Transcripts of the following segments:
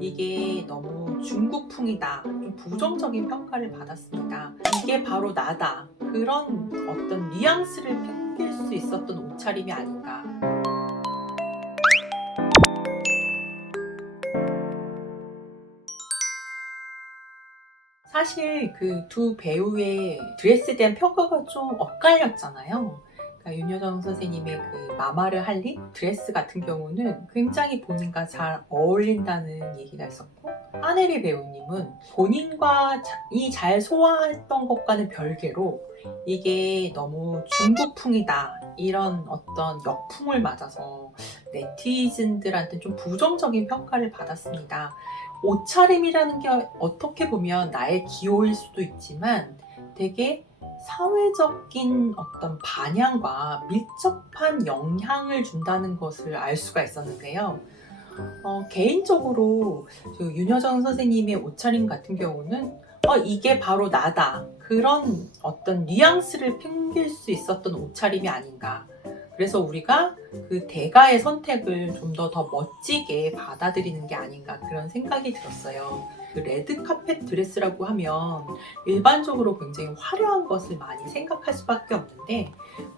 이게 너무 중국풍이다. 좀 부정적인 평가를 받았습니다. 이게 바로 나다. 그런 어떤 뉘앙스를 풍길 수 있었던 옷차림이 아닌가. 사실 그 두 배우의 드레스에 대한 평가가 좀 엇갈렸잖아요. 그러니까 윤여정 선생님의 그 마마르 할리 드레스 같은 경우는 굉장히 본인과 잘 어울린다는 얘기가 있었고, 하네리 배우님은 본인과 이 잘 소화했던 것과는 별개로 이게 너무 중국풍이다, 이런 어떤 역풍을 맞아서 네티즌들한테 좀 부정적인 평가를 받았습니다. 옷차림이라는 게 어떻게 보면 나의 기호일 수도 있지만 되게 사회적인 어떤 반향과 밀접한 영향을 준다는 것을 알 수가 있었는데요. 개인적으로 그 윤여정 선생님의 옷차림 같은 경우는 이게 바로 나다. 그런 어떤 뉘앙스를 풍길 수 있었던 옷차림이 아닌가. 그래서 우리가 그 대가의 선택을 좀 더 멋지게 받아들이는 게 아닌가, 그런 생각이 들었어요. 그 레드 카펫 드레스라고 하면 일반적으로 굉장히 화려한 것을 많이 생각할 수밖에 없는데,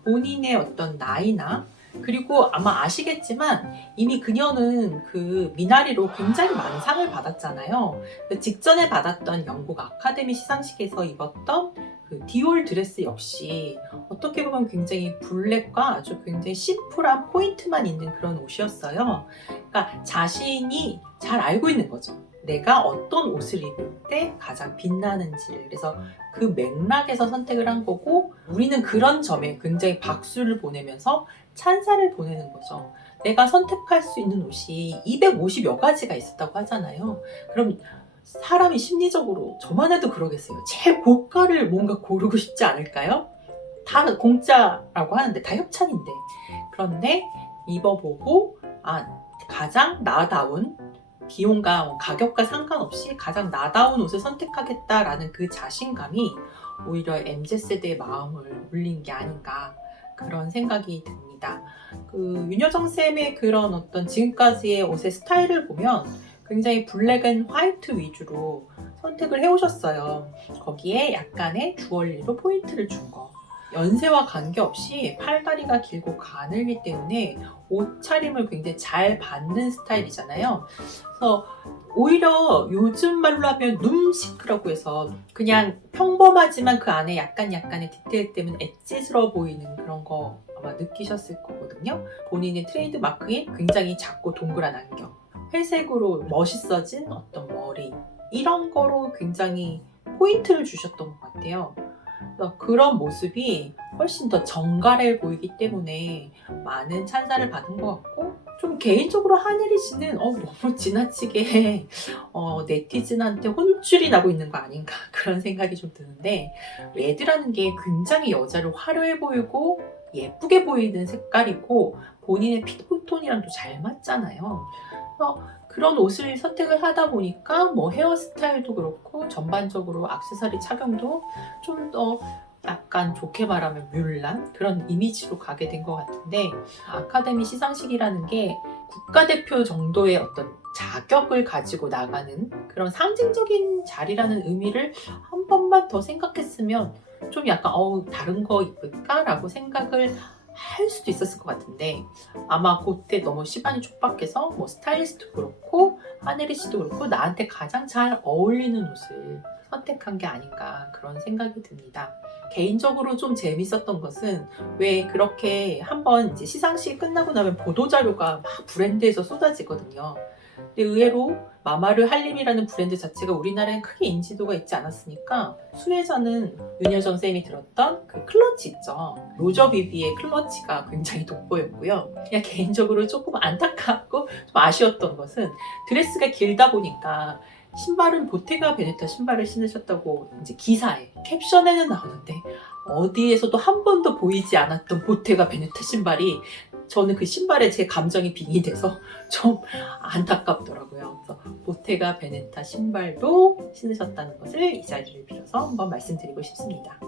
본인의 어떤 나이나, 그리고 아마 아시겠지만 이미 그녀는 그 미나리로 굉장히 많은 상을 받았잖아요. 그 직전에 받았던 영국 아카데미 시상식에서 입었던 그 디올 드레스 역시 어떻게 보면 굉장히 블랙과 아주 굉장히 심플한 포인트만 있는 그런 옷이었어요. 그러니까 자신이 잘 알고 있는 거죠. 내가 어떤 옷을 입을 때 가장 빛나는지를. 그래서 그 맥락에서 선택을 한 거고, 우리는 그런 점에 굉장히 박수를 보내면서 찬사를 보내는 거죠. 내가 선택할 수 있는 옷이 250여 가지가 있었다고 하잖아요. 그럼 사람이 심리적으로, 저만 해도 그러겠어요. 제일 고가를 뭔가 고르고 싶지 않을까요? 다 공짜라고 하는데, 다 협찬인데. 그런데 입어보고 가장 나다운, 비용과 가격과 상관없이 가장 나다운 옷을 선택하겠다라는 그 자신감이 오히려 MZ세대의 마음을 울린 게 아닌가, 그런 생각이 듭니다. 그 윤여정 쌤의 그런 어떤 지금까지의 옷의 스타일을 보면 굉장히 블랙 앤 화이트 위주로 선택을 해오셨어요. 거기에 약간의 주얼리로 포인트를 준 거. 연세와 관계없이 팔다리가 길고 가늘기 때문에 옷차림을 굉장히 잘 받는 스타일이잖아요. 그래서 오히려 요즘 말로 하면 눔시크라고 해서 그냥 평범하지만 그 안에 약간의 디테일 때문에 엣지스러워 보이는 그런 거 아마 느끼셨을 거거든요. 본인의 트레이드 마크인 굉장히 작고 동그란 안경, 회색으로 멋있어진 어떤 머리, 이런 거로 굉장히 포인트를 주셨던 것 같아요. 그런 모습이 훨씬 더 정갈해 보이기 때문에 많은 찬사를 받은 것 같고, 좀 개인적으로 하늘이 씨는 너무 지나치게 네티즌한테 혼쭐이 나고 있는 거 아닌가, 그런 생각이 좀 드는데, 레드라는 게 굉장히 여자를 화려해 보이고 예쁘게 보이는 색깔이고 본인의 피부톤이랑도 잘 맞잖아요. 그런 옷을 선택을 하다 보니까 뭐 헤어스타일도 그렇고 전반적으로 액세서리 착용도 좀 더 약간 좋게 말하면 뮬란 그런 이미지로 가게 된 것 같은데, 아카데미 시상식이라는 게 국가대표 정도의 어떤 자격을 가지고 나가는 그런 상징적인 자리라는 의미를 한 번만 더 생각했으면 좀 약간 다른 거 입을까라고 생각을 할 수도 있었을 것 같은데, 아마 그때 너무 시간이 촉박해서 뭐 스타일리스트도 그렇고 하네리 씨도 그렇고 나한테 가장 잘 어울리는 옷을 선택한 게 아닌가, 그런 생각이 듭니다. 개인적으로 좀 재밌었던 것은, 왜 그렇게 한번 이제 시상식이 끝나고 나면 보도자료가 막 브랜드에서 쏟아지거든요. 근데 의외로 마마르 할림이라는 브랜드 자체가 우리나라엔 크게 인지도가 있지 않았으니까 수혜자는 윤여정 쌤이 들었던 그 클러치 있죠. 로저 비비의 클러치가 굉장히 돋보였고요. 그냥 개인적으로 조금 안타깝고 좀 아쉬웠던 것은, 드레스가 길다 보니까 신발은 보테가 베네타 신발을 신으셨다고 이제 기사에 캡션에는 나오는데, 어디에서도 한 번도 보이지 않았던 보테가 베네타 신발이, 저는 그 신발에 제 감정이 빙의돼서 좀 안타깝더라고요. 그래서 보테가 베네타 신발도 신으셨다는 것을 이 자리를 빌어서 한번 말씀드리고 싶습니다.